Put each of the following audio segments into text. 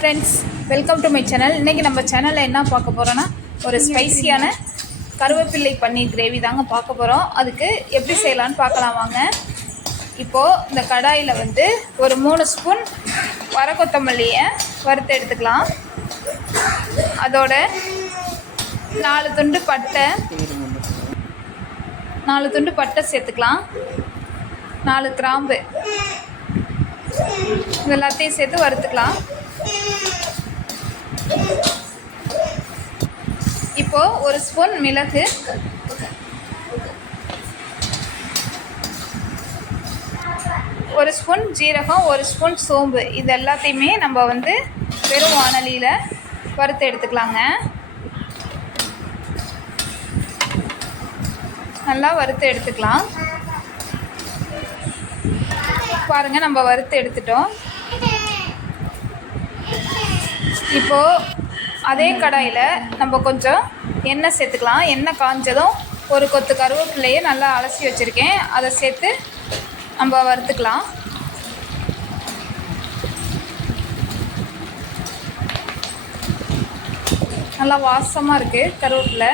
Friends welcome to my channel இன்றைக்கி நம்ம சேனலில் என்ன பார்க்க போகிறோன்னா ஒரு ஸ்பைசியான கருவேப்பிள்ளை பன்னீர் கிரேவி தாங்க பார்க்க போகிறோம் அதுக்கு எப்படி செய்யலான்னு பார்க்கலாம் வாங்க. இப்போது இந்த கடாயில் வந்து ஒரு மூணு ஸ்பூன் வர கொத்தமல்லியை வறுத்து எடுத்துக்கலாம். அதோட நாலு துண்டு பட்டை நாலு துண்டு பட்டை சேர்த்துக்கலாம். நாலு கிராம்பு. இது எல்லாத்தையும் சேர்த்து வறுத்துக்கலாம். இப்போ ஒரு ஸ்பூன் மிளகு. ஒரு ஸ்பூன் ஜீரகம் ஒரு ஸ்பூன் சோம்பு. இது எல்லாத்தையுமே நம்ம வந்து வெறும் வானலியில் வறுத்து எடுத்துக்கலாங்க. நல்லா வறுத்து எடுத்துக்கலாம். பாருங்கள் நம்ம வறுத்து எடுத்துட்டோம். இப்போது அதே கடாயில் நம்ம கொஞ்சம் எண்ணெய் சேர்த்துக்கலாம். எண்ணெய் காஞ்சதும் ஒரு கொத்து கருவேப்பிலையை நல்லா அலசி வச்சுருக்கேன். அதை சேர்த்து நம்ம வறுத்துக்கலாம். நல்லா வாசமாக இருக்குது கருவேப்பிலை.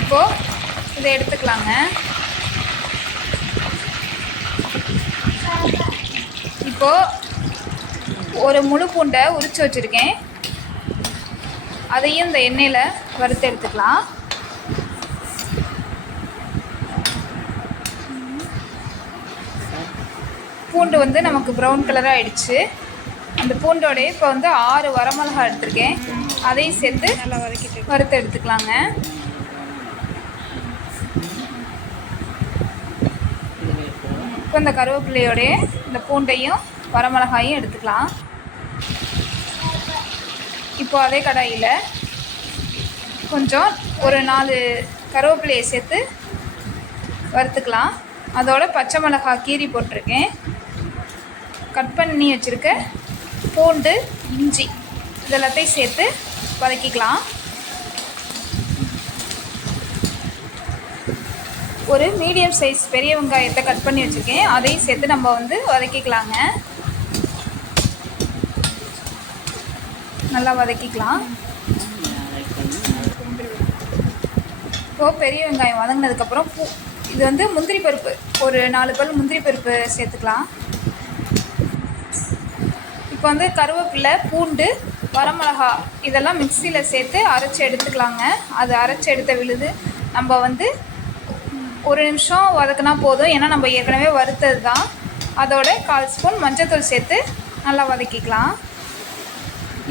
இப்போது இதை எடுத்துக்கலாங்க. இப்போது ஒரு முழு பூண்டை உரித்து வச்சுருக்கேன். அதையும் இந்த எண்ணெயில் வறுத்து எடுத்துக்கலாம். பூண்டு வந்து நமக்கு ப்ரௌன் கலராக ஆயிடுச்சு. அந்த பூண்டோடைய இப்போ வந்து ஆறு வரமிளகா எடுத்திருக்கேன். அதையும் சேர்த்து நல்லா வதக்கிட்டு வறுத்து எடுத்துக்கலாங்க. இப்போ இந்த கருவேப்பிலையோடைய இந்த பூண்டையும் வரமிளகாயும் எடுத்துக்கலாம். இப்போ அதே கடாயில் கொஞ்சம் ஒரு நாலு கருவேப்பிலையை சேர்த்து வறுத்துக்கலாம். அதோட பச்சை மிளகாய் கீரி போட்டிருக்கேன். கட் பண்ணி வச்சுருக்க பூண்டு இஞ்சி இதெல்லாத்தையும் சேர்த்து வதக்கிக்கலாம். ஒரு மீடியம் சைஸ் பெரிய வெங்காயத்தை கட் பண்ணி வச்சுருக்கேன். அதையும் சேர்த்து நம்ம வந்து வதக்கிக்கலாங்க. நல்லா வதக்கிக்கலாம். இப்போது பெரிய வெங்காயம் வதங்கினதுக்கப்புறம் பூ இது வந்து முந்திரி பருப்பு. ஒரு நாலு பல் முந்திரி பருப்பு சேர்த்துக்கலாம். இப்போ வந்து கருவேப்பிலை பூண்டு வரமிளகா இதெல்லாம் மிக்சியில் சேர்த்து அரைச்சி எடுத்துக்கலாங்க. அது அரைச்சி எடுத்த விழுது நம்ம வந்து ஒரு நிமிஷம் வதக்குனா போதும். ஏன்னா நம்ம ஏற்கனவே வறுத்தது தான். அதோட கால் ஸ்பூன் மஞ்சத்தூள் சேர்த்து நல்லா வதக்கிக்கலாம்.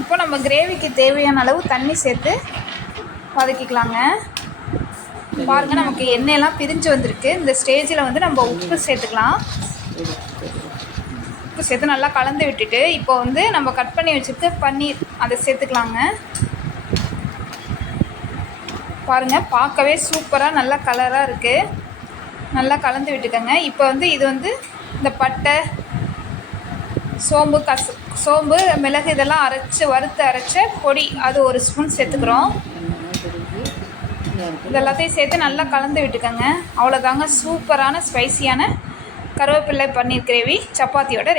இப்போ நம்ம கிரேவிக்கு தேவையான அளவு தண்ணி சேர்த்து வதக்கிக்கலாங்க. பாருங்கள் நமக்கு எண்ணெயெல்லாம் பிரிஞ்சு வந்திருக்கு. இந்த ஸ்டேஜில் வந்து நம்ம உப்பு சேர்த்துக்கலாம். உப்பு சேர்த்து நல்லா கலந்து விட்டுட்டு இப்போ வந்து நம்ம கட் பண்ணி வச்சுருக்க பன்னீர் அதை சேர்த்துக்கலாங்க. பாருங்கள் பார்க்கவே சூப்பராக நல்ல கலராக இருக்குது நல்லா கலந்து விட்டுக்கோங்க. இப்போ வந்து இது வந்து இந்த பட்டை சோம்பு கச சோம்பு மிளகு இதெல்லாம் அரைச்சி வறுத்து அரைச்ச பொடி அது ஒரு ஸ்பூன் சேர்த்துக்கிறோம். இது எல்லாத்தையும் சேர்த்து நல்லா கலந்து விட்டுக்கோங்க. அவ்வளோதாங்க சூப்பரான ஸ்பைசியான கருவேப்பிள்ளை பன்னீர் கிரேவி சப்பாத்தியோட